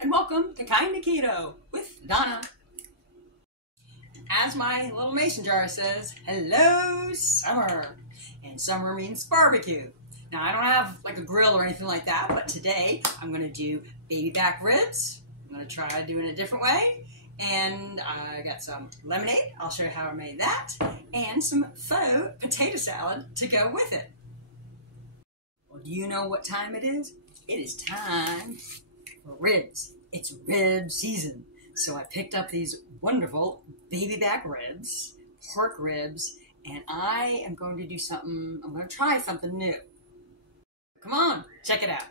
and welcome to Kinda Keto with Donna. As my little mason jar says, hello summer. And summer means barbecue. Now I don't have like a grill or anything like that, but today I'm going to do baby back ribs. I'm going to try doing it a different way. And I got some lemonade, I'll show you how I made that, and some faux potato salad to go with it. Well, do you know what time it is? It is time for ribs. It's rib season. So I picked up these wonderful baby back ribs, pork ribs, and I am going to do something, I'm going to try something new. Come on, check it out.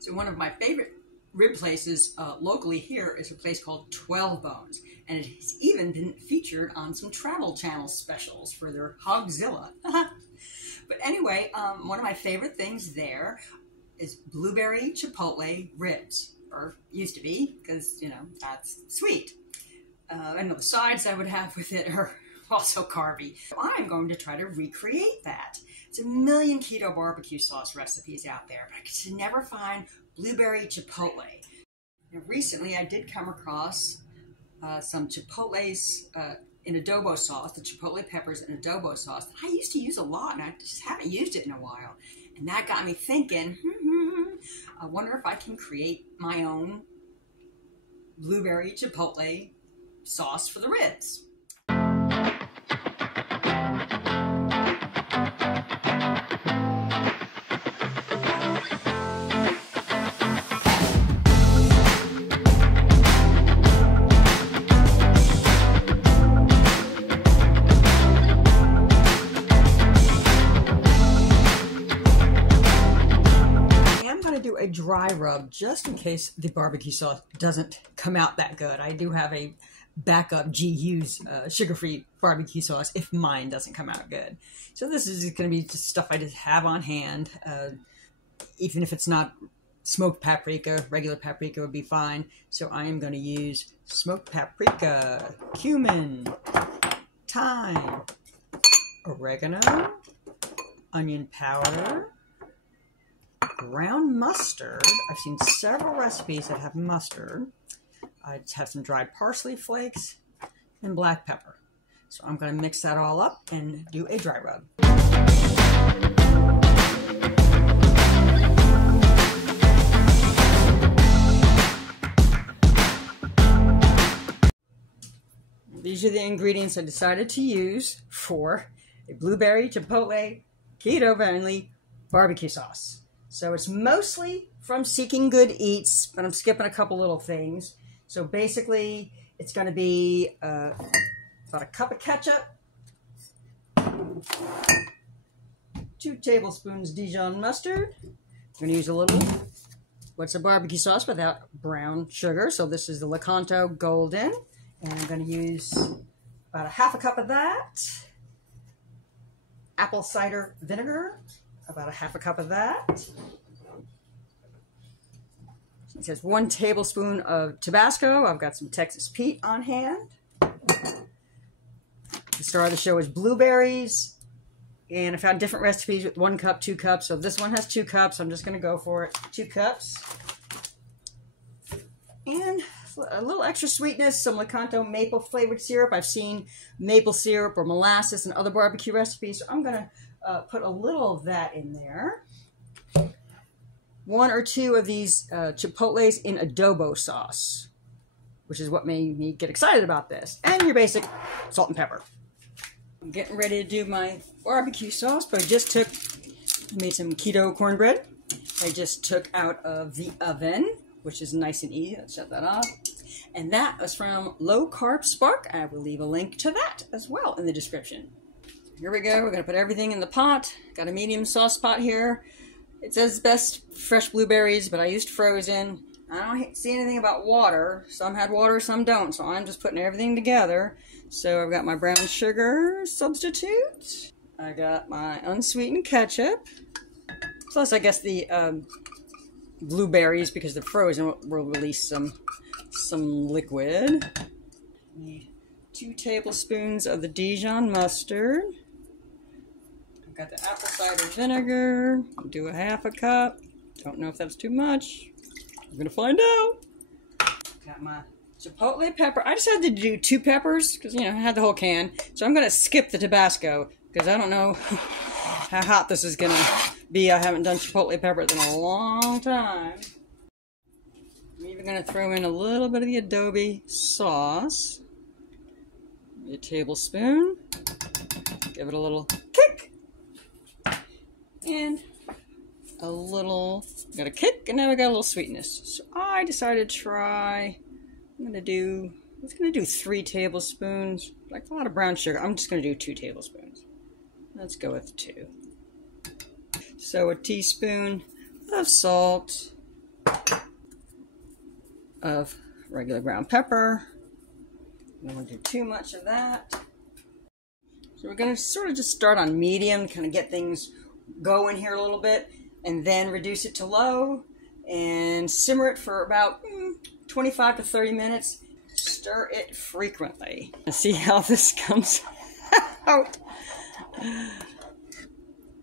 So one of my favorite rib places locally here is a place called 12 Bones, and it has even been featured on some Travel Channel specials for their Hogzilla. But anyway, one of my favorite things there is blueberry chipotle ribs, or used to be, because, you know, that's sweet. And the sides I would have with it are also carby. So I'm going to try to recreate that. There's a million keto barbecue sauce recipes out there, but I could never find blueberry chipotle. Now, recently I did come across some chipotles in adobo sauce, the chipotle peppers in adobo sauce that I used to use a lot, and I just haven't used it in a while. And that got me thinking, I wonder if I can create my own blueberry chipotle sauce for the ribs. Do a dry rub just in case the barbecue sauce doesn't come out that good. I do have a backup GU's sugar-free barbecue sauce if mine doesn't come out good. So this is going to be just stuff I just have on hand. Even if it's not smoked paprika, regular paprika would be fine. So I am going to use smoked paprika, cumin, thyme, oregano, onion powder, ground mustard. I've seen several recipes that have mustard. I just have some dried parsley flakes and black pepper. So I'm going to mix that all up and do a dry rub. These are the ingredients I decided to use for a blueberry chipotle keto-friendly barbecue sauce. So it's mostly from Seeking Good Eats, but I'm skipping a couple little things. So basically, it's going to be about a cup of ketchup, 2 tablespoons Dijon Mustard. I'm going to use a little, what's a barbecue sauce without brown sugar. So this is the Lakanto Golden. And I'm going to use about a half a cup of that. Apple cider vinegar. About a half a cup of that. It says 1 tablespoon of Tabasco. I've got some Texas Pete on hand. The star of the show is blueberries. And I found different recipes with 1 cup, 2 cups. So this one has 2 cups. I'm just going to go for it. 2 cups. And a little extra sweetness, some Lakanto maple flavored syrup. I've seen maple syrup or molasses in other barbecue recipes. So I'm going to put a little of that in there. 1 or 2 of these chipotles in adobo sauce, which is what made me get excited about this. And your basic salt and pepper. I'm getting ready to do my barbecue sauce, but I just made some keto cornbread. I just took out of the oven, which is nice and easy. Let's shut that off. And that was from Low Carb Spark. I will leave a link to that as well in the description. Here we go. We're going to put everything in the pot. Got a medium sauce pot here. It says best fresh blueberries, but I used frozen. I don't see anything about water. Some had water, some don't. So I'm just putting everything together. So I've got my brown sugar substitute. I got my unsweetened ketchup. Plus, I guess the blueberries, because they're frozen, will release some liquid. Need 2 tablespoons of the Dijon mustard. I've got the apple cider vinegar. I'll do a half a cup. Don't know if that's too much. I'm gonna find out. Got my chipotle pepper. I decided to do 2 peppers because, you know, I had the whole can. So I'm gonna skip the Tabasco because I don't know how hot this is gonna be. I haven't done chipotle peppers in a long time. I'm even gonna throw in a little bit of the Adobo sauce. A tablespoon. Give it a little kick. And a little, got a kick, and now we got a little sweetness. So I decided to try, I'm gonna do 3 tablespoons. Like a lot of brown sugar, I'm just gonna do 2 tablespoons. Let's go with 2. So a teaspoon of salt, of regular ground pepper. I don't want to do too much of that. So we're going to sort of just start on medium, kind of get things going here a little bit, and then reduce it to low and simmer it for about 25 to 30 minutes. Stir it frequently. Let's see how this comes out.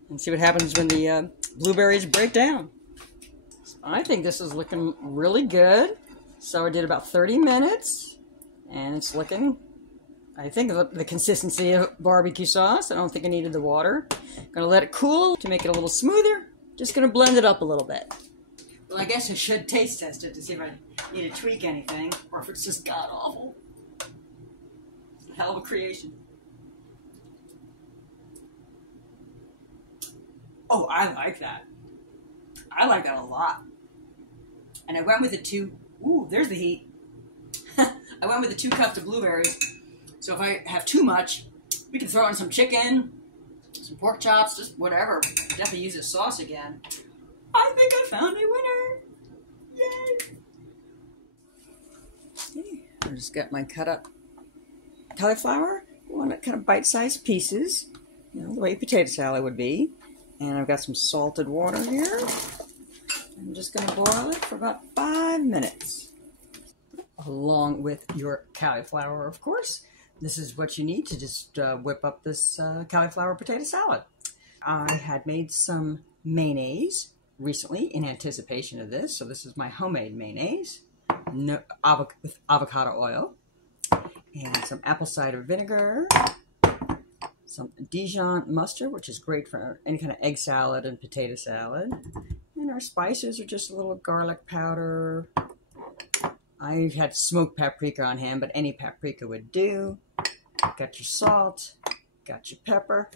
And see what happens when the blueberries break down. So I think this is looking really good. So I did about 30 minutes, and it's looking, I think, the consistency of barbecue sauce. I don't think I needed the water. Gonna let it cool to make it a little smoother. Just gonna blend it up a little bit. Well, I guess I should taste test it to see if I need to tweak anything, or if it's just god-awful. It's a hell of a creation. Oh, I like that. I like that a lot. And I went with the 2, ooh, there's the heat. I went with the 2 cups of blueberries. So if I have too much, we can throw in some chicken, some pork chops, just whatever. Definitely use this sauce again. I think I found a winner. Yay. I just got my cut up cauliflower. I want it kind of bite-sized pieces, you know, the way a potato salad would be. And I've got some salted water here. I'm just going to boil it for about 5 minutes. Along with your cauliflower, of course. This is what you need to just whip up this cauliflower potato salad. I had made some mayonnaise recently in anticipation of this. So this is my homemade mayonnaise with avocado oil and some apple cider vinegar, some Dijon mustard, which is great for any kind of egg salad and potato salad. And our spices are just a little garlic powder. I had smoked paprika on hand, but any paprika would do. Got your salt, got your pepper.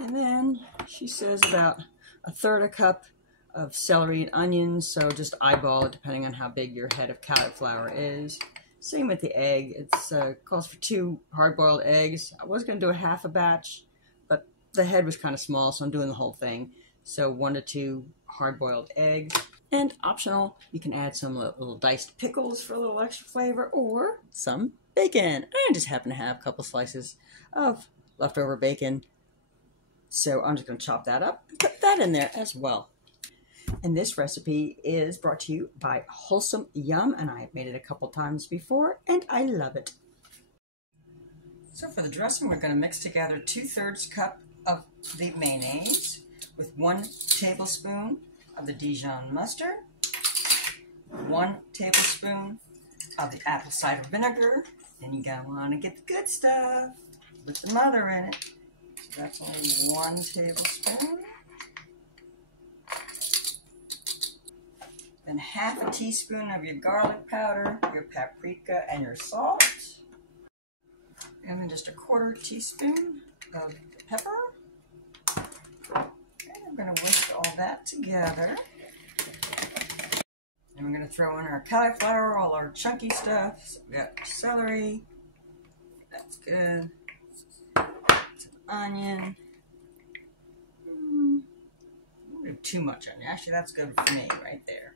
And then she says about 1/3 cup of celery and onions, so just eyeball it depending on how big your head of cauliflower is. Same with the egg. It's calls for 2 hard-boiled eggs. I was going to do a half a batch, but the head was kind of small, so I'm doing the whole thing. So 1 to 2 hard-boiled eggs. And optional, you can add some little diced pickles for a little extra flavor, or some bacon. I just happen to have a couple slices of leftover bacon, so I'm just going to chop that up and put that in there as well. And this recipe is brought to you by Wholesome Yum, and I have made it a couple times before, and I love it. So for the dressing, we're going to mix together 2/3 cup of the mayonnaise with 1 tablespoon of the Dijon mustard, 1 tablespoon of the apple cider vinegar. Then you gotta want to get the good stuff with the mother in it. So that's only 1 tablespoon. Then half a teaspoon of your garlic powder, your paprika, and your salt. And then just a 1/4 teaspoon of pepper. I'm going to whisk all that together. And we're going to throw in our cauliflower, all our chunky stuff. So we got celery. That's good. Some onion. Don't do too much onion. Actually, that's good for me right there.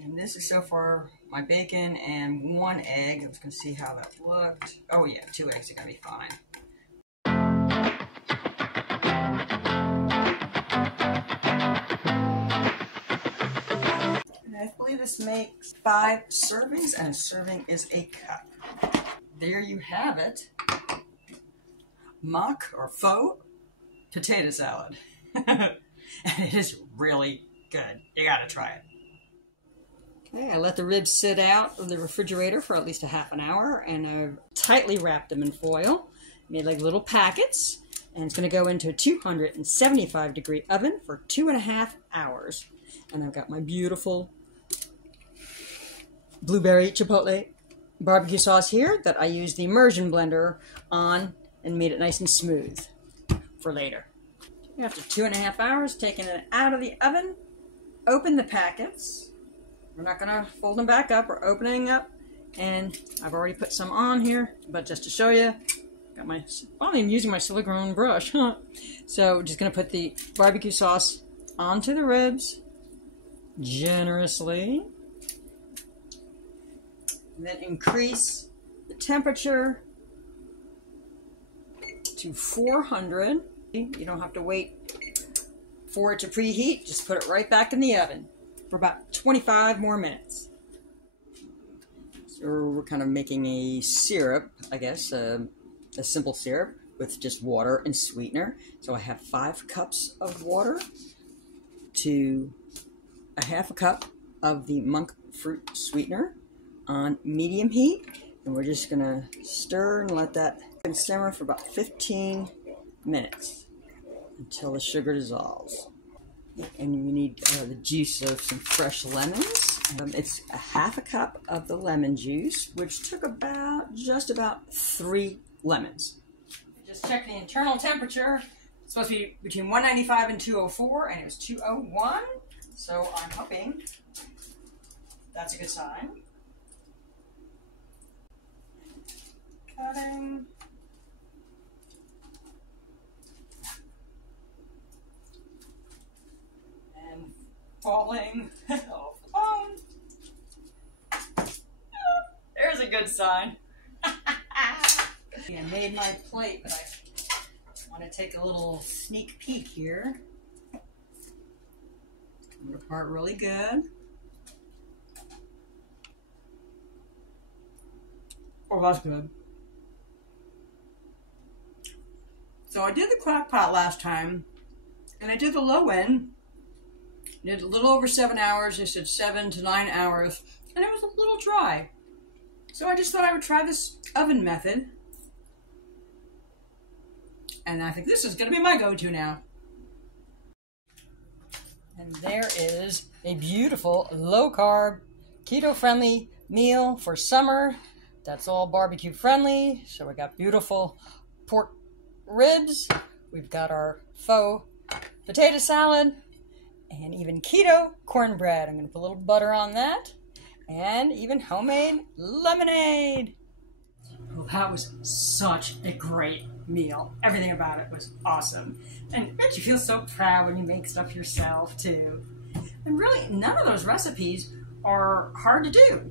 And this is so far my bacon and 1 egg. I'm just going to see how that looked. Oh yeah, 2 eggs are going to be fine. I believe this makes 5 servings, and a serving is a cup. there you have it. Mock or faux potato salad. And it is really good. You gotta try it. Okay, I let the ribs sit out of the refrigerator for at least a half an hour, and I've tightly wrapped them in foil, made like little packets, and it's going to go into a 275-degree oven for 2.5 hours. And I've got my beautiful blueberry chipotle barbecue sauce here that I used the immersion blender on and made it nice and smooth for later. After 2.5 hours, taking it out of the oven, open the packets. We're not going to fold them back up. We're opening up, and I've already put some on here, but just to show you, got my, finally I'm using my silicone brush, huh? So just going to put the barbecue sauce onto the ribs generously, and then increase the temperature to 400. You don't have to wait for it to preheat. Just put it right back in the oven for about 25 more minutes. So we're kind of making a syrup, I guess, a simple syrup with just water and sweetener. So I have 5 cups of water to a half a cup of the monk fruit sweetener on medium heat. And we're just gonna stir and let that simmer for about 15 minutes until the sugar dissolves. And you need the juice of some fresh lemons. It's a half a cup of the lemon juice, which took just about 3 lemons. Just check the internal temperature. It's supposed to be between 195 and 204, and it was 201. So I'm hoping that's a good sign. Cutting. And falling off the bone. There's a good sign. I made my plate, but I want to take a little sneak peek here. Coming apart really good. Oh, that's good. So I did the crock pot last time, and I did the low end. Did a little over 7 hours. I said 7 to 9 hours, and it was a little dry. So I just thought I would try this oven method. And I think this is going to be my go-to now. And there is a beautiful, low-carb, keto-friendly meal for summer. That's all barbecue-friendly. So we got beautiful pork ribs. We've got our faux potato salad. And even keto cornbread. I'm going to put a little butter on that. And even homemade lemonade. Well, that was such a great meal. Everything about it was awesome. And don't you feel so proud when you make stuff yourself, too? And really, none of those recipes are hard to do.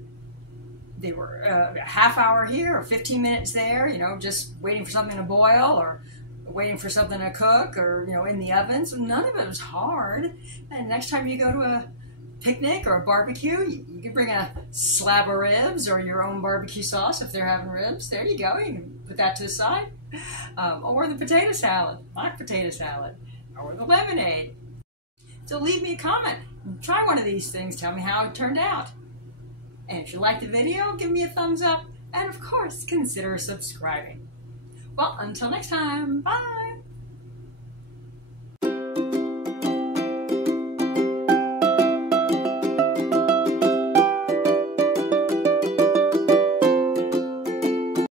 They were a half hour here or 15 minutes there, you know, just waiting for something to boil or waiting for something to cook or, you know, in the oven. So none of it was hard. And next time you go to a picnic or a barbecue, you can bring a slab of ribs or your own barbecue sauce if they're having ribs. There you go. You can put that to the side. Or the potato salad, mock potato salad, or the lemonade. So leave me a comment. Try one of these things. Tell me how it turned out. And if you liked the video, give me a thumbs up. And of course, consider subscribing. Well, until next time, bye!